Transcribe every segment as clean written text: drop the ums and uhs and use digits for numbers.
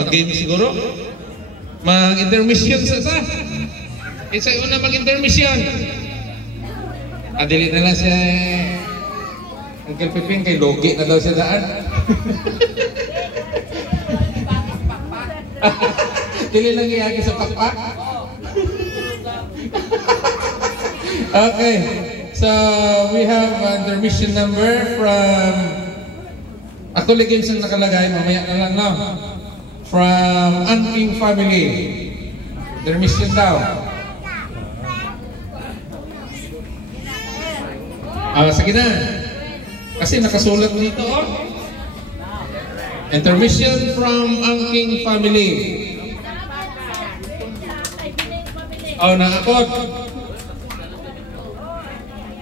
Mag-game siguro? Mag-intermission sa ta? Isa una mag-intermission. Adili na lang siya Uncle Piping kay Logi na daw siya daan. Dili lang iyagi sa pakpak. Okay, so we have intermission number from actually games na nakalagay, mamaya na lang, no? From Anking family. Intermission daw. Sige na. Kasi nakasulat dito, oh. Intermission from Anking family. Oh, nakakot.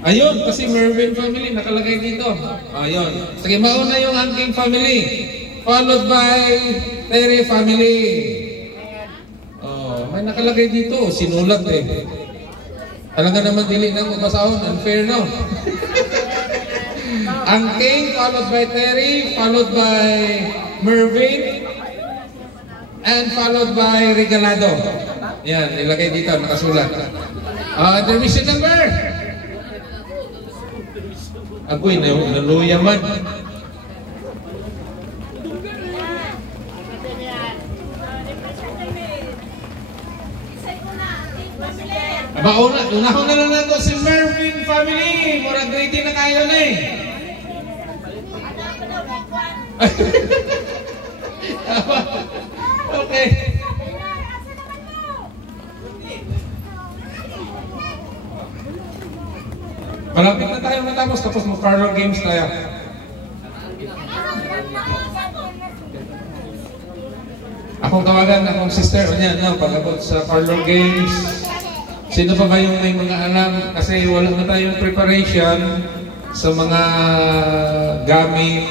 Ayun, kasi Mervin family nakalagay dito. Ayun. Sige, mauna yung Anking family. Followed by Terry family. Oh, may nakalagay dito. Sinulat eh. Talaga naman dili nang mabasahon. Unfair, no? Anking, followed by Terry, followed by Mervin, and followed by Regalado. Yan, ilagay dito, nakasulat. Intermission number. Agoy, naluya man. Unahon na lang nato si Mervin family. Murag ready na kayo na eh. Okay. Malapit na tayo matapos tapos mag-parlor games tayo. Akong tawagan, akong sister, pag-abot sa parlor games. Sino pa ba yung may mga alam? Kasi wala na tayong preparation sa mga gamit.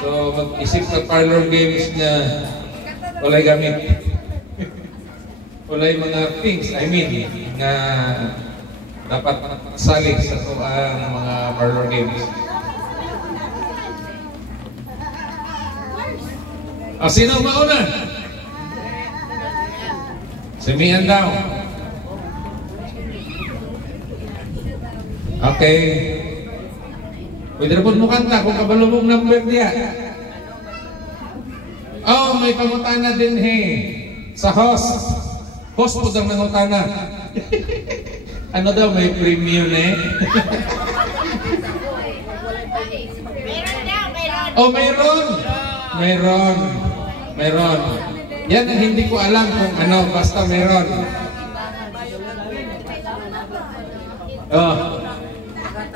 So mag-isip sa parlor games na walay gamit. Walay mga things, I mean, na dapat sali sa mga parlor games. Sino mauna? Simihan daw. Okay. Pwede na po mo kanta kung kabalubong number niya. Oh, may pangutana din sa host. Host po daw nangutana. Ano daw, may premium Oh, mayroon. Mayroon. Yan ang hindi ko alam kung ano, basta mayroon. Oh.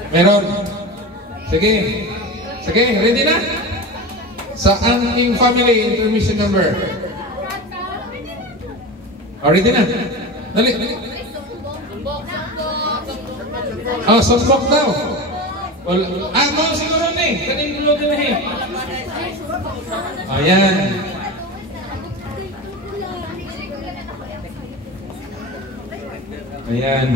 Meron. Sige, ready na? Sa Anking family, intermission number. Ready na? Dali. Sumbok daw. Mau siguro na eh. Kaning gulo na eh. Ayan. Ayan.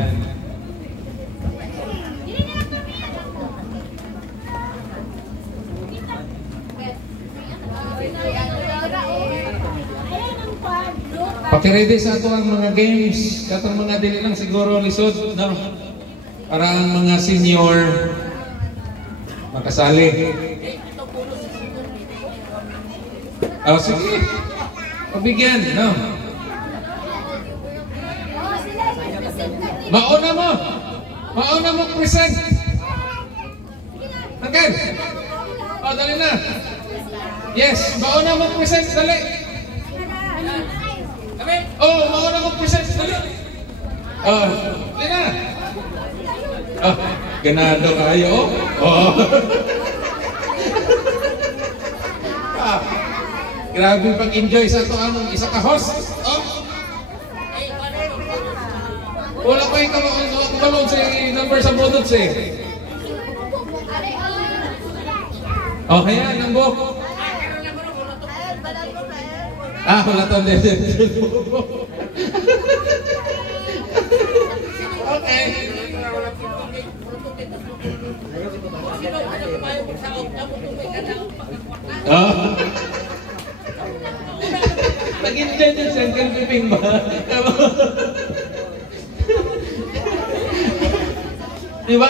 Pakiready sa ato ang mga games. Katong mga dili lang siguro lisod, no? Para ang mga senior makasali. Sige. Pabigyan, no? Mauna mo present. Okay. Dali na. Yes, mauna mo present, dali. Mauna mo present, dali. Dali na. Ganado kayo. Grabe pag-enjoy sa ito anong isa ka host. Wala pa yung kamalong sa number sa bodot eh. Kaya, nambok. Wala to din. Okay. Nag-enjoy din siya, Uncle Piping ba? Di ba?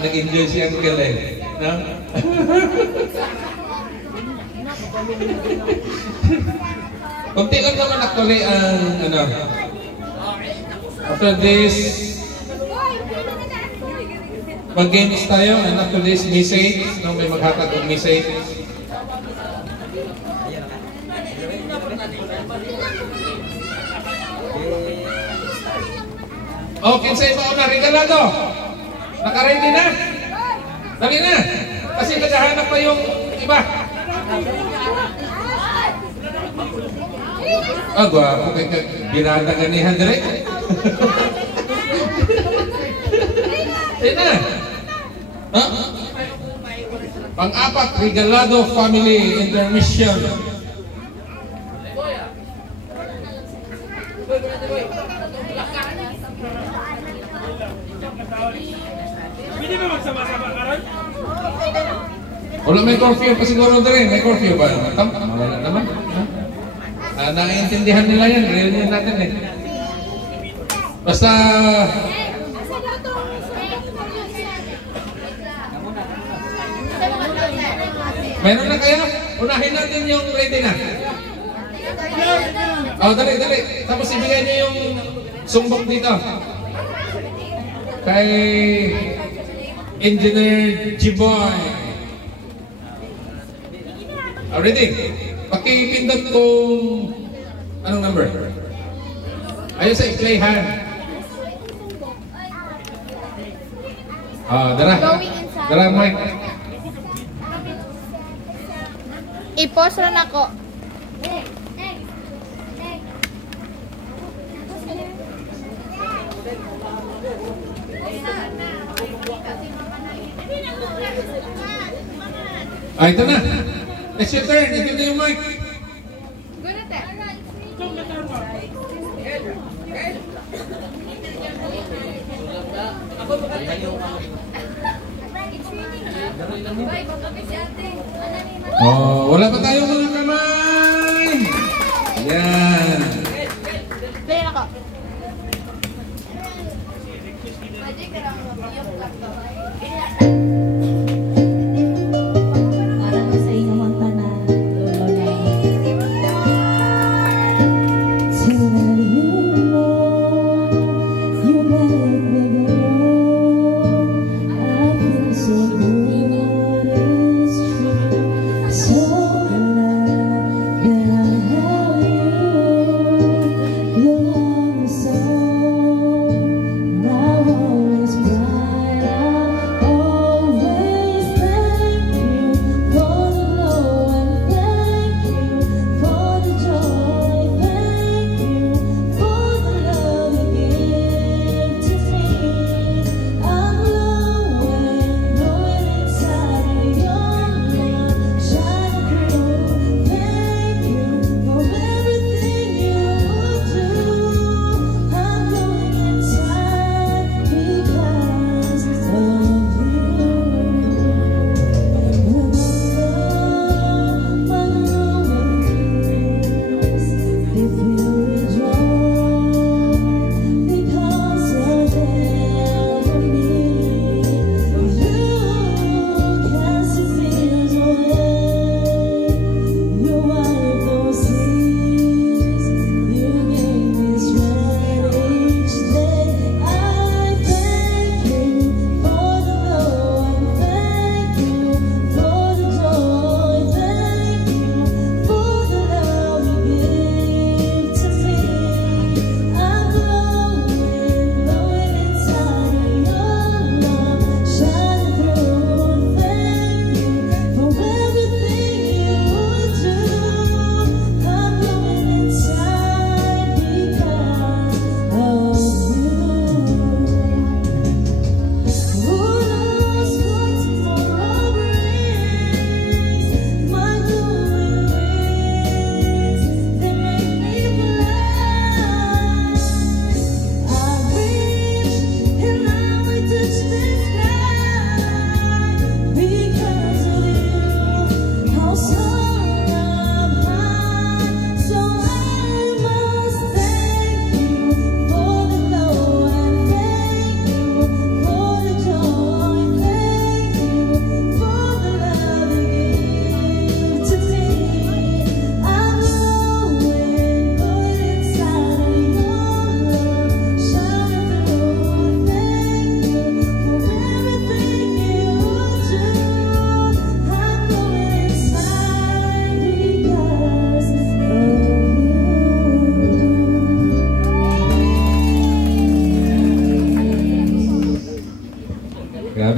Nag-enjoy si Uncle eh. No? Kunti lang naman actually ang ano. After this, mag-games tayo, and after this, message. No, may maghatag ng message. Okay, sa iba na regalado. Naka-ready na? Dali na. Kasi naghahanap pa yung iba. Gwapo kay binadaganihan direct. Ayun na. Pang-apat, regalado family intermission. Pwede ba magsama-sama karon? Wala may curfew pa siguro din. May curfew ba? Wala naman. Naiintindihan nila yan. Reunion natin eh. Basta... Meron na kayo? Unahin natin yung ready na. Dali. Tapos ibigay niyo yung sumbok dito. Kay Engineer G-Boy. Ready? Pakipindot kung anong number? Ayun sa i-play hand. Dara mic. I-post ron ako. Ito na. It's your turn. Ito na yung mic. Wala pa tayong mga kamay. Yan. Play ako.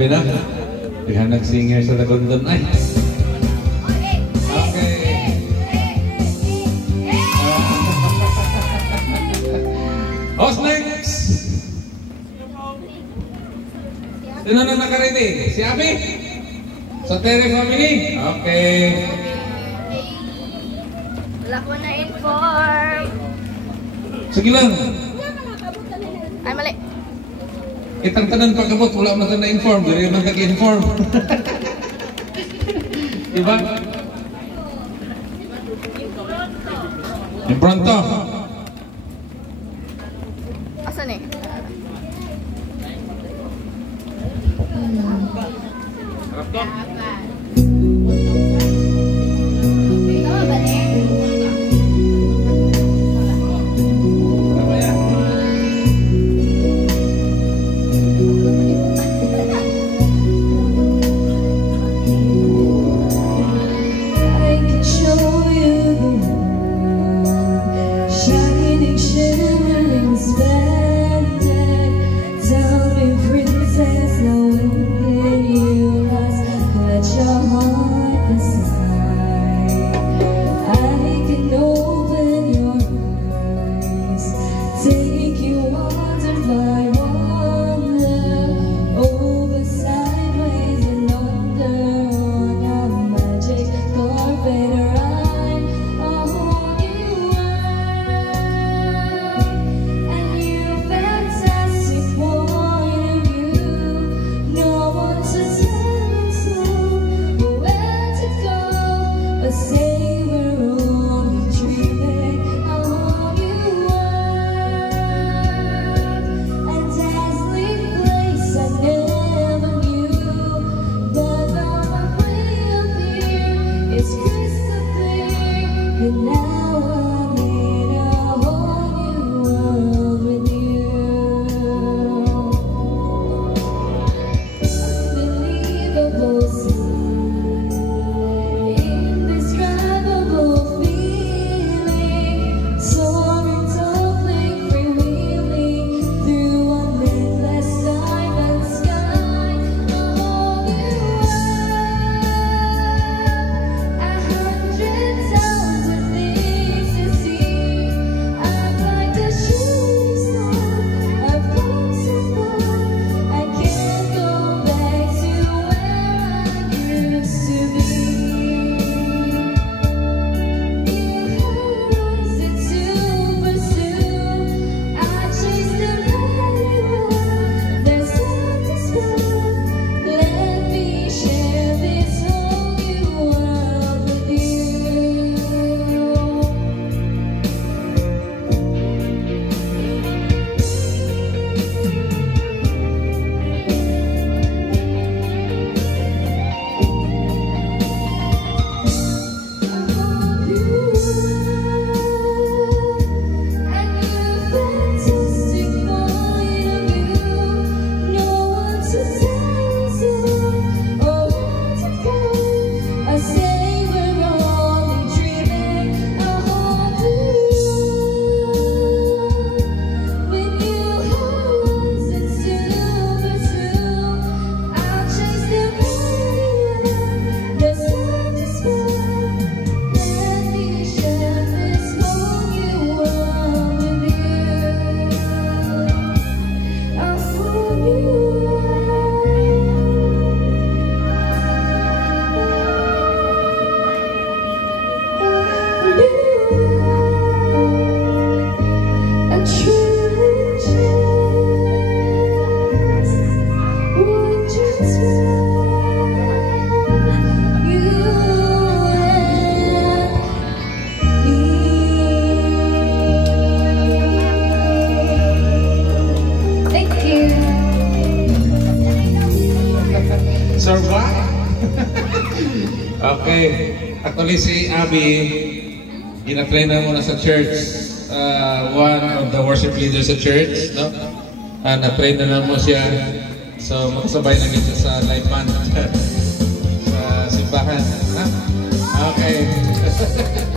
Grabe na. Naghanag singer sa Tagondon ay. Okay. Who's next? Sino na nakaredy? Si Abby? Sa Tere family? Okay. Wala ko na inform. Sige lang. Ay, mali. Itang tanan pagkabot, wala man na inform. Dili man nag-inform. Diba? Impronto. Asan eh? Survive? Okay. Actually si Abby, ina-train na muna sa church. One of the worship leaders sa church, no? Na-train na lang mo siya. So makasabay na siya sa live band sa simbahan. Ha? Okay.